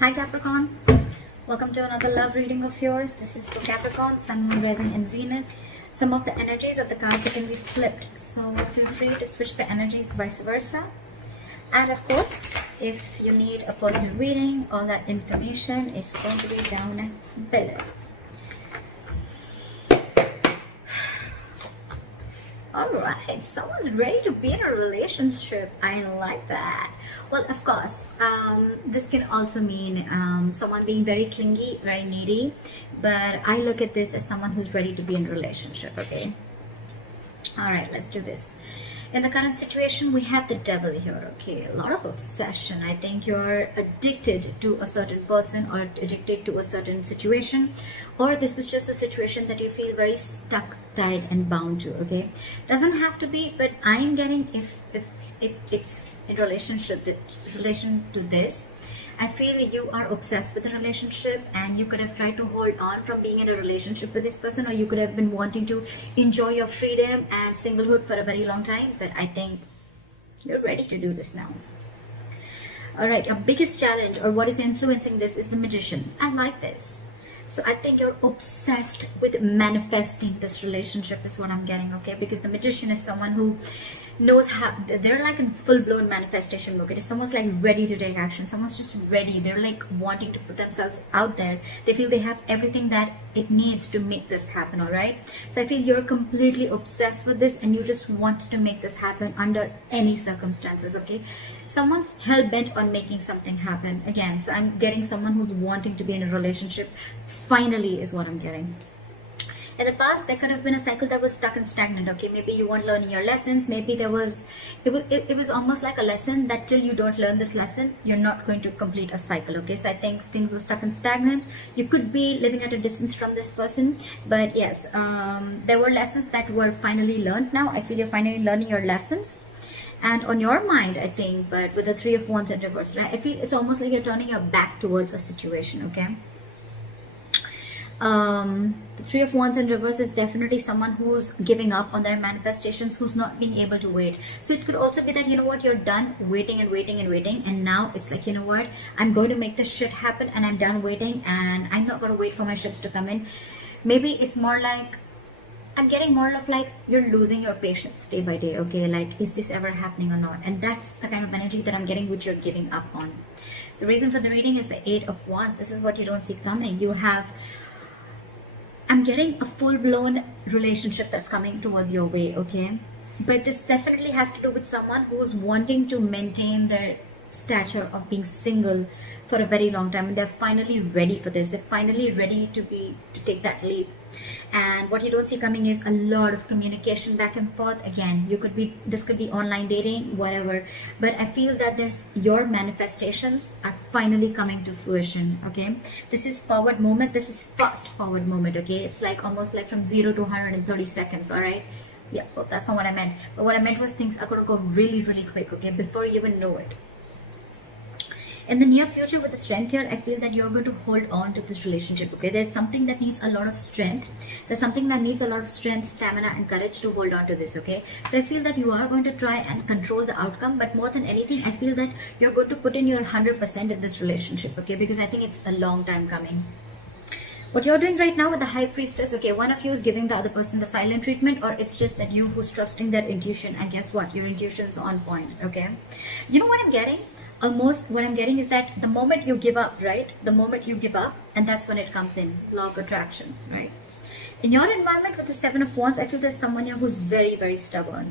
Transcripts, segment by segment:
Hi Capricorn, welcome to another love reading of yours. This is for Capricorn, Sun, Moon, Rising and Venus. Some of the energies of the cards can be flipped, so feel free to switch the energies vice versa. And of course, if you need a personal reading, all that information is going to be down below. Alright, someone's ready to be in a relationship. I like that. Well, of course, this can also mean someone being very clingy, very needy. But I look at this as someone who's ready to be in a relationship, okay? Alright, let's do this. In the current situation, we have the devil here, okay? A lot of obsession. I think you're addicted to a certain person or addicted to a certain situation. Or this is just a situation that you feel very stuck, tied and bound to, okay? Doesn't have to be, but I'm getting if it's in relation to this, I feel you are obsessed with the relationship and you could have tried to hold on from being in a relationship with this person, or you could have been wanting to enjoy your freedom and singlehood for a very long time, but I think you're ready to do this now. Alright, your biggest challenge or what is influencing this is the Magician. I like this. So I think you're obsessed with manifesting this relationship is what I'm getting, okay? Because the Magician is someone who knows how, they're like in full-blown manifestation mode. It is someone's like ready to take action. Someone's just ready. They're like wanting to put themselves out there. They feel they have everything that it needs to make this happen, all right? So I feel you're completely obsessed with this and you just want to make this happen under any circumstances, okay? Someone's hell-bent on making something happen again. So I'm getting someone who's wanting to be in a relationship finally is what I'm getting. In the past, there could have been a cycle that was stuck and stagnant, okay? Maybe you weren't learning your lessons. Maybe there was, it was almost like a lesson that till you don't learn this lesson, you're not going to complete a cycle, okay? So I think things were stuck and stagnant. You could be living at a distance from this person. But yes, there were lessons that were finally learned now. I feel you're finally learning your lessons. And on your mind, I think, but with the Three of Wands in reverse, right? I feel it's almost like you're turning your back towards a situation, okay? The Three of Wands in reverse is definitely someone who's giving up on their manifestations, who's not being able to wait. So it could also be that, you know what, you're done waiting and waiting and waiting, and now it's like, you know what, I'm going to make this shit happen and I'm done waiting and I'm not going to wait for my ships to come in. Maybe it's more like, I'm getting more of like you're losing your patience day by day, okay? Like, is this ever happening or not? And that's the kind of energy that I'm getting, which you're giving up on. The reason for the reading is the Eight of Wands. This is what you don't see coming. You have, I'm getting a full-blown relationship that's coming towards your way, okay? But this definitely has to do with someone who's wanting to maintain their stature of being single for a very long time, and they're finally ready for this. They're finally ready to take that leap. And what you don't see coming is a lot of communication back and forth. Again, this could be online dating, whatever, but I feel that your manifestations are finally coming to fruition, okay? This is forward moment. This is fast forward moment, okay? It's like almost like from 0 to 130 seconds, all right? Yeah, well, that's not what I meant. But what I meant was things are going to go really, really quick, okay? Before you even know it. In the near future with the Strength here, I feel that you're going to hold on to this relationship, okay? There's something that needs a lot of strength. There's something that needs a lot of strength, stamina and courage to hold on to this, okay? So I feel that you are going to try and control the outcome, but more than anything, I feel that you're going to put in your 100% in this relationship, okay? Because I think it's a long time coming. What you're doing right now with the High Priestess, okay, one of you is giving the other person the silent treatment, or it's just that you who's trusting their intuition, and guess what? Your intuition's on point, okay? You know what I'm getting? Almost what I'm getting is that the moment you give up, right? The moment you give up, and that's when it comes in, law of attraction, right? In your environment with the Seven of Wands, I feel there's someone here who's very, very stubborn,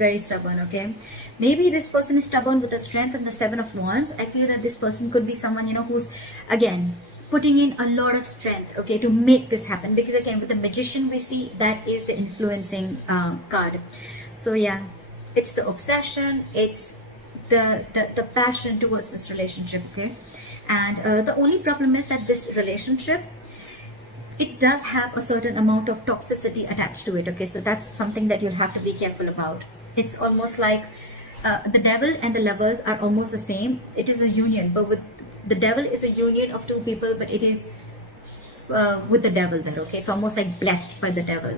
okay? Maybe this person is stubborn with the Strength and the Seven of Wands. I feel that this person could be someone, you know, who's, again, putting in a lot of strength, okay, to make this happen. Because again, with the Magician, we see that is the influencing card. So yeah, it's the obsession, it's the passion towards this relationship, okay? And the only problem is that this relationship, it does have a certain amount of toxicity attached to it, okay? So that's something that you'll have to be careful about. It's almost like the Devil and the Lovers are almost the same. It is a union, but with the Devil is a union of two people, but it is with the Devil there, okay? It's almost like blessed by the Devil.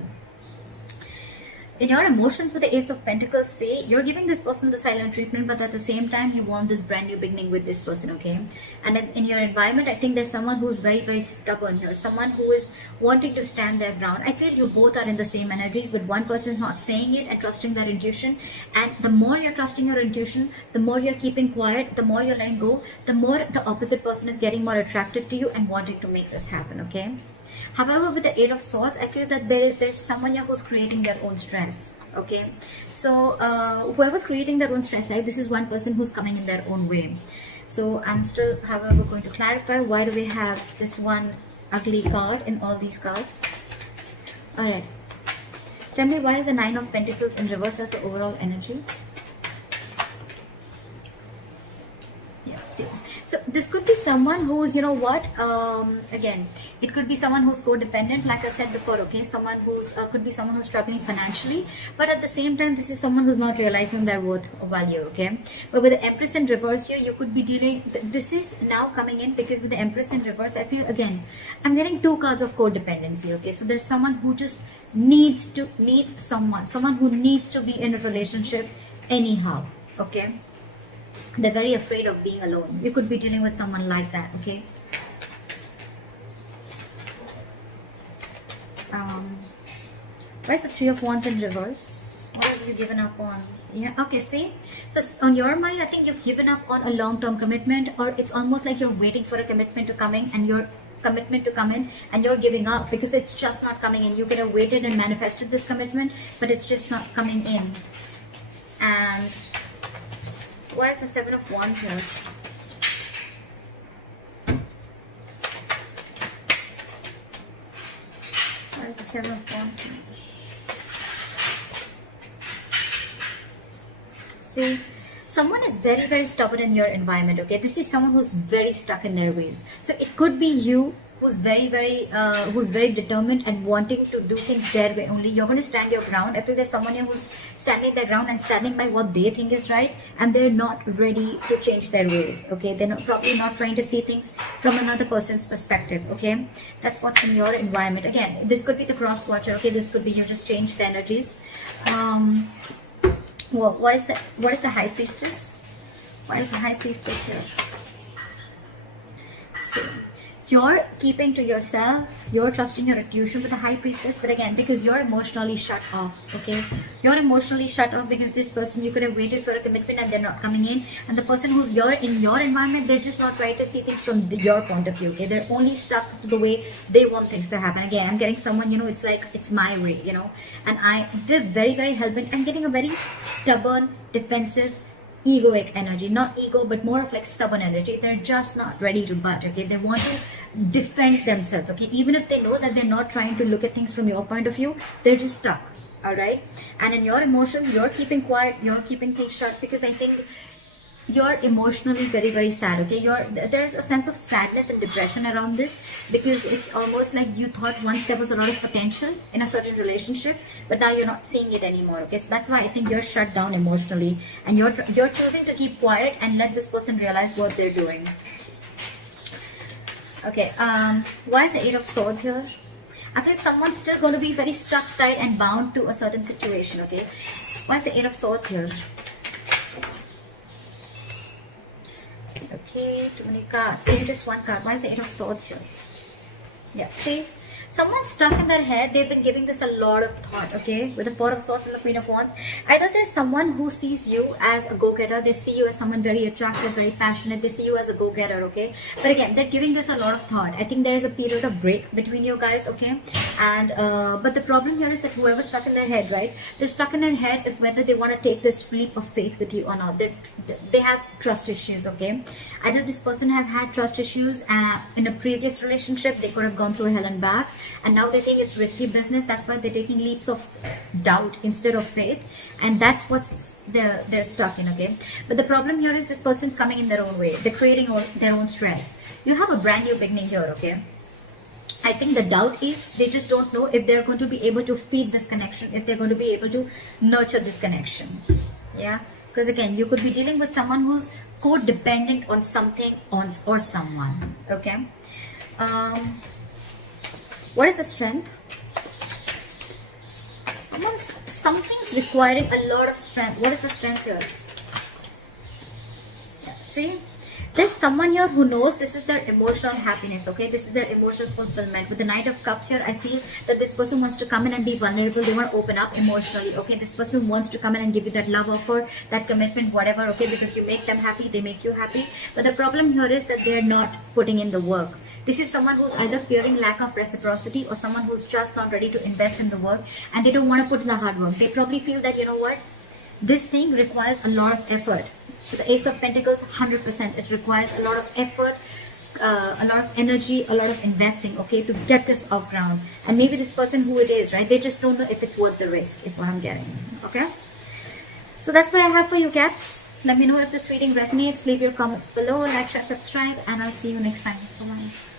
in your emotions with the Ace of Pentacles, say you're giving this person the silent treatment, but at the same time you want this brand new beginning with this person, okay? And in your environment, I think there's someone who's very, very stubborn here, someone who is wanting to stand their ground. I feel you both are in the same energies, but one person's not saying it and trusting their intuition, and the more you're trusting your intuition, the more you're keeping quiet, the more you're letting go, the more the opposite person is getting more attracted to you and wanting to make this happen, okay? However, with the Eight of Swords, I feel that there's someone here who's creating their own stress, okay? So whoever's creating their own stress, right, this is one person who's coming in their own way. So I'm still, however, going to clarify, why do we have this one ugly card in all these cards? All right. Tell me, why is the Nine of Pentacles in reverse as the overall energy? Yeah, see. So this could be someone who's, you know what, again, it could be someone who's codependent, like I said before, okay? Someone who's, could be someone who's struggling financially, but at the same time, this is someone who's not realizing their worth or value, okay? But with the Empress in reverse here, you could be dealing, this is now coming in because with the Empress in reverse, I feel, again, I'm getting two cards of codependency, okay? So there's someone who just needs someone who needs to be in a relationship anyhow, okay? They're very afraid of being alone. You could be dealing with someone like that, okay? Where's the Three of Wands in reverse? What have you given up on? Yeah, okay, see? So on your mind, I think you've given up on a long-term commitment, or it's almost like you're waiting for a commitment to come in, and you're giving up because it's just not coming in. You could have waited and manifested this commitment, but it's just not coming in. And why is the Seven of Wands here? Why is the Seven of Wands here? See, someone is very, very stubborn in your environment, okay? This is someone who's very stuck in their ways. So it could be you who's very determined and wanting to do things their way only. You're going to stand your ground. I feel there's someone here who's standing their ground and standing by what they think is right, and they're not ready to change their ways, okay? They're probably not trying to see things from another person's perspective, okay? That's what's in your environment. Again, this could be the cross watcher, okay? This could be you just change the energies. Well, what is the High Priestess? Why is the High Priestess here? So you're keeping to yourself, you're trusting your intuition with the High Priestess, but again, because you're emotionally shut off, okay? You're emotionally shut off because this person, you could have waited for a commitment and they're not coming in, and the person who's in your environment, they're just not trying to see things from your point of view, okay? They're only stuck to the way they want things to happen. Again, I'm getting someone, you know, it's like, it's my way, you know, and they're very, very hell-bent. I'm getting a very stubborn, defensive, egoic energy. Not ego, but more of like stubborn energy. They're just not ready to budge, okay? They want to defend themselves, okay? Even if they know that they're not trying to look at things from your point of view, they're just stuck, all right? And in your emotions, you're keeping quiet, you're keeping things shut, because I think you're emotionally very, very sad, okay? There's a sense of sadness and depression around this, because it's almost like you thought once there was a lot of potential in a certain relationship, but now you're not seeing it anymore, okay? So that's why I think you're shut down emotionally, and you're choosing to keep quiet and let this person realize what they're doing. Okay, why is the Eight of Swords here? I feel someone's still going to be very stuck, tight, and bound to a certain situation, okay? Why is the Eight of Swords here? Okay, too many cards. Maybe just one card. Why is the Eight of Swords here? Yeah, see? Someone's stuck in their head. They've been giving this a lot of thought, okay? With the Four of Swords and the Queen of Wands. Either there's someone who sees you as a go-getter. They see you as someone very attractive, very passionate. They see you as a go-getter, okay? But again, they're giving this a lot of thought. I think there is a period of break between you guys, okay? And but the problem here is that whoever's stuck in their head, right? They're stuck in their head if whether they want to take this leap of faith with you or not. They have trust issues, okay? Either this person has had trust issues in a previous relationship. They could have gone through hell and back, and now they think it's risky business. That's why they're taking leaps of doubt instead of faith, and that's what's they're stuck in, okay? But the problem here is this person's coming in their own way. They're creating their own stress. You have a brand new beginning here, okay? I think the doubt is they just don't know if they're going to be able to feed this connection, if they're going to be able to nurture this connection. Yeah, because again, you could be dealing with someone who's codependent on something or someone, okay? What is the Strength? Something's requiring a lot of strength. What is the strength here? Yeah, see, there's someone here who knows this is their emotional happiness, okay? This is their emotional fulfillment. With the Knight of Cups here, I feel that this person wants to come in and be vulnerable. They want to open up emotionally, okay? This person wants to come in and give you that love offer, that commitment, whatever, okay? Because you make them happy, they make you happy. But the problem here is that they're not putting in the work. This is someone who's either fearing lack of reciprocity or someone who's just not ready to invest in the work and they don't want to put in the hard work. They probably feel that, you know what, this thing requires a lot of effort. With the Ace of Pentacles, 100%. It requires a lot of effort, a lot of energy, a lot of investing, okay, to get this off ground. And maybe this person who it is, right, they just don't know if it's worth the risk, is what I'm getting, okay? So that's what I have for you, Caps. Let me know if this reading resonates. Leave your comments below, like, share, subscribe, and I'll see you next time. Bye-bye.